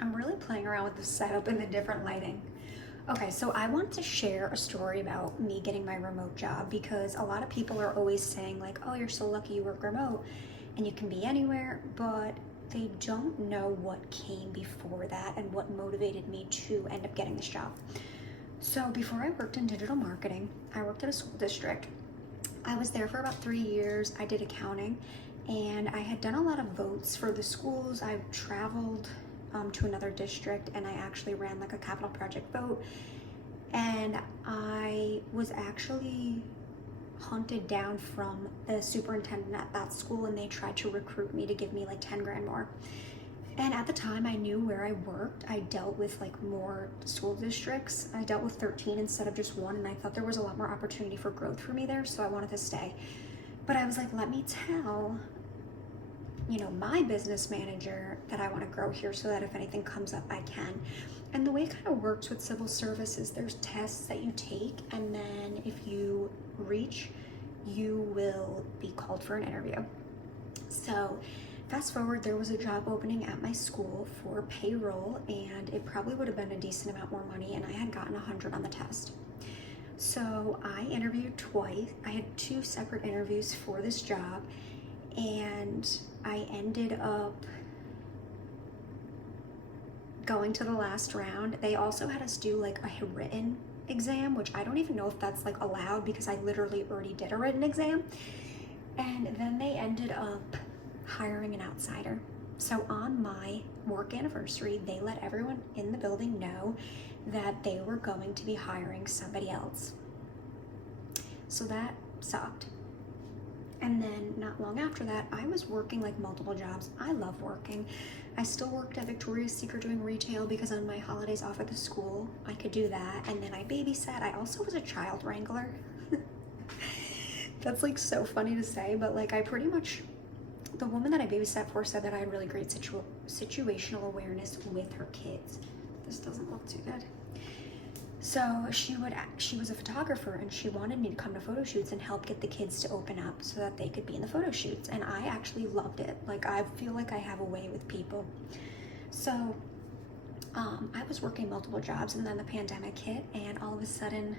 I'm really playing around with the setup and the different lighting. Okay, so I want to share a story about me getting my remote job because a lot of people are always saying like, oh, you're so lucky you work remote and you can be anywhere, but they don't know what came before that and what motivated me to end up getting this job. So before I worked in digital marketing, I worked at a school district. I was there for about 3 years. I did accounting and I had done a lot of votes for the schools. I traveled to another district and I actually ran like a capital project vote. And I was actually hunted down from the superintendent at that school and they tried to recruit me to give me like 10 grand more. And at the time I knew where I worked. I dealt with like more school districts. I dealt with 13 instead of just one, and I thought there was a lot more opportunity for growth for me there, so I wanted to stay. But I was like, let me tell my business manager that I want to grow here so that if anything comes up, I can. And the way it kind of works with civil service is there's tests that you take, and then if you reach, you will be called for an interview. So fast forward, there was a job opening at my school for payroll, and it probably would have been a decent amount more money, and I had gotten 100 on the test. So I interviewed twice. I had 2 separate interviews for this job, and I ended up going to the last round. They also had us do like a written exam, which I don't even know if that's like allowed because I literally already did a written exam. And then they ended up hiring an outsider. So on my work anniversary, they let everyone in the building know that they were going to be hiring somebody else. So that sucked. And then not long after that, I was working like multiple jobs. I love working. I still worked at Victoria's Secret doing retail because on my holidays off at the school, I could do that. And then I babysat. I also was a child wrangler. That's like so funny to say, but like the woman that I babysat for said that I had really great situational awareness with her kids. This doesn't look too good. So she was a photographer and she wanted me to come to photo shoots and help get the kids to open up so that they could be in the photo shoots. And I actually loved it. Like, I feel like I have a way with people. So I was working multiple jobs, and then the pandemic hit, and all of a sudden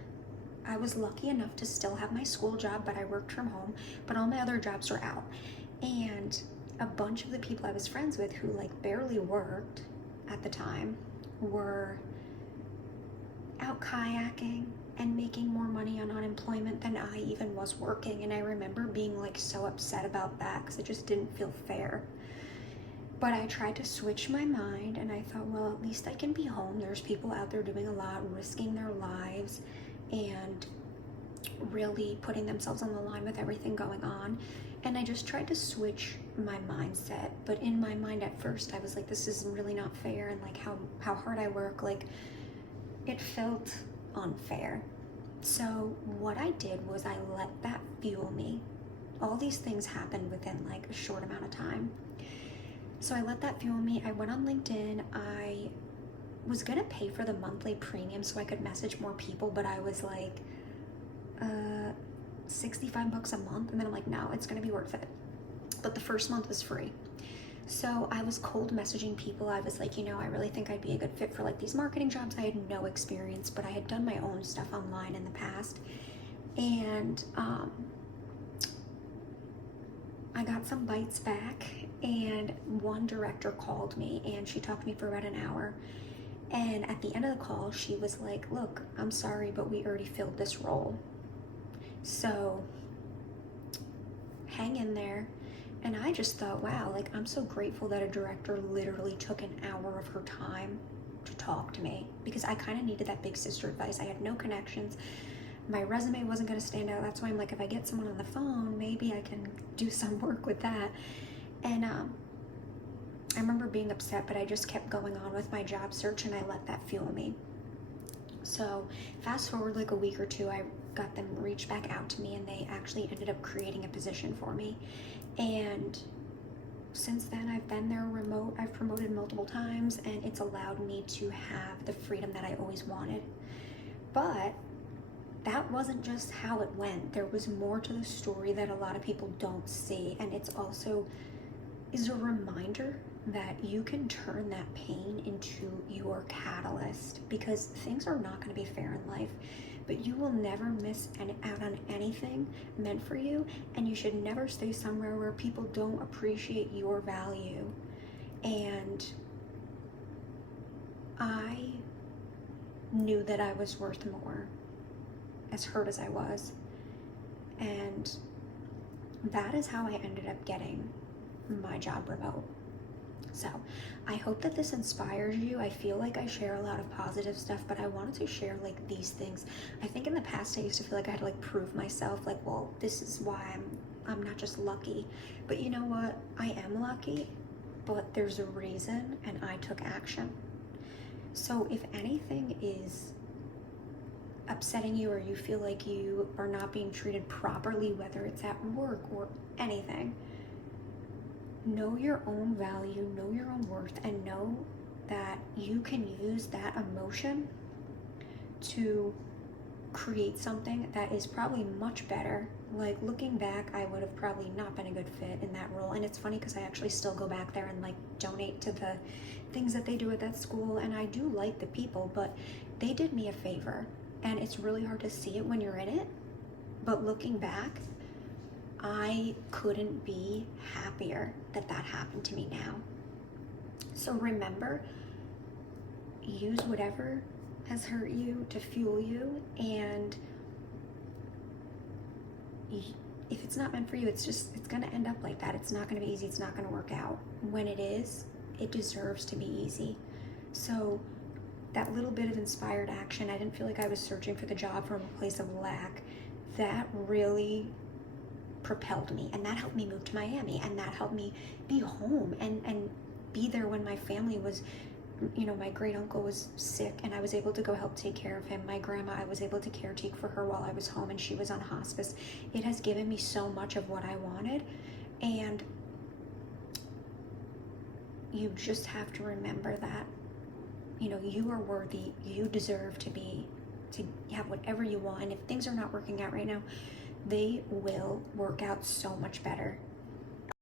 I was lucky enough to still have my school job, but I worked from home, but all my other jobs were out. And a bunch of the people I was friends with who like barely worked at the time were out kayaking and making more money on unemployment than I even was working. And I remember being like so upset about that because it just didn't feel fair. But I tried to switch my mind and I thought, well, at least I can be home. There's people out there doing a lot, risking their lives and really putting themselves on the line with everything going on. And I just tried to switch my mindset. But in my mind at first, I was like, this is really not fair. And like how hard I work, like it felt unfair. So what I did was I let that fuel me. All these things happened within like a short amount of time. So I let that fuel me. I went on LinkedIn. I was gonna pay for the monthly premium so I could message more people, but I was like, $65 a month. And then I'm like, no, it's gonna be worth it. But the first month was free. So I was cold messaging people. I was like, I really think I'd be a good fit for like these marketing jobs. I had no experience, but I had done my own stuff online in the past. And I got some bites back, and one director called me and she talked to me for about an hour. And at the end of the call, she was like, look, I'm sorry, but we already filled this role. So hang in there. And I just thought, wow, like I'm so grateful that a director literally took an hour of her time to talk to me, because I kind of needed that big sister advice. I had no connections. My resume wasn't going to stand out. That's why I'm like, if I get someone on the phone, maybe I can do some work with that. And I remember being upset, but I just kept going on with my job search and I let that fuel me. So fast forward like a week or two, I got them reach back out to me and they actually ended up creating a position for me. And since then I've been there remote. I've promoted multiple times and it's allowed me to have the freedom that I always wanted. But that wasn't just how it went. There was more to the story that a lot of people don't see. And it's also is a reminder that you can turn that pain into catalyst, because things are not going to be fair in life, but you will never miss out on anything meant for you, and you should never stay somewhere where people don't appreciate your value. And I knew that I was worth more, as hurt as I was. And that is how I ended up getting my job remote. So I hope that this inspires you. I feel like I share a lot of positive stuff, but I wanted to share like these things. I think in the past I used to feel like I had to like prove myself, like, well, this is why I'm not just lucky. But you know what? I am lucky, but there's a reason, and I took action. So if anything is upsetting you, or you feel like you are not being treated properly, whether it's at work or anything, know your own value, know your own worth, and know that you can use that emotion to create something that is probably much better. Like, looking back, I would have probably not been a good fit in that role. And it's funny because I actually still go back there and like donate to the things that they do at that school, and I do like the people, but they did me a favor, and it's really hard to see it when you're in it. But looking back, I couldn't be happier that that happened to me now. So remember, use whatever has hurt you to fuel you, and if it's not meant for you, it's going to end up like that. It's not going to be easy. It's not going to work out. When it is, it deserves to be easy. So that little bit of inspired action, I didn't feel like I was searching for the job from a place of lack. That really propelled me, and that helped me move to Miami, and that helped me be home and be there when my family was, my great uncle was sick, and I was able to go help take care of him. My grandma, I was able to caretake for her while I was home and she was on hospice. It has given me so much of what I wanted, and you just have to remember that, you are worthy. You deserve to have whatever you want, and if things are not working out right now, they will work out so much better.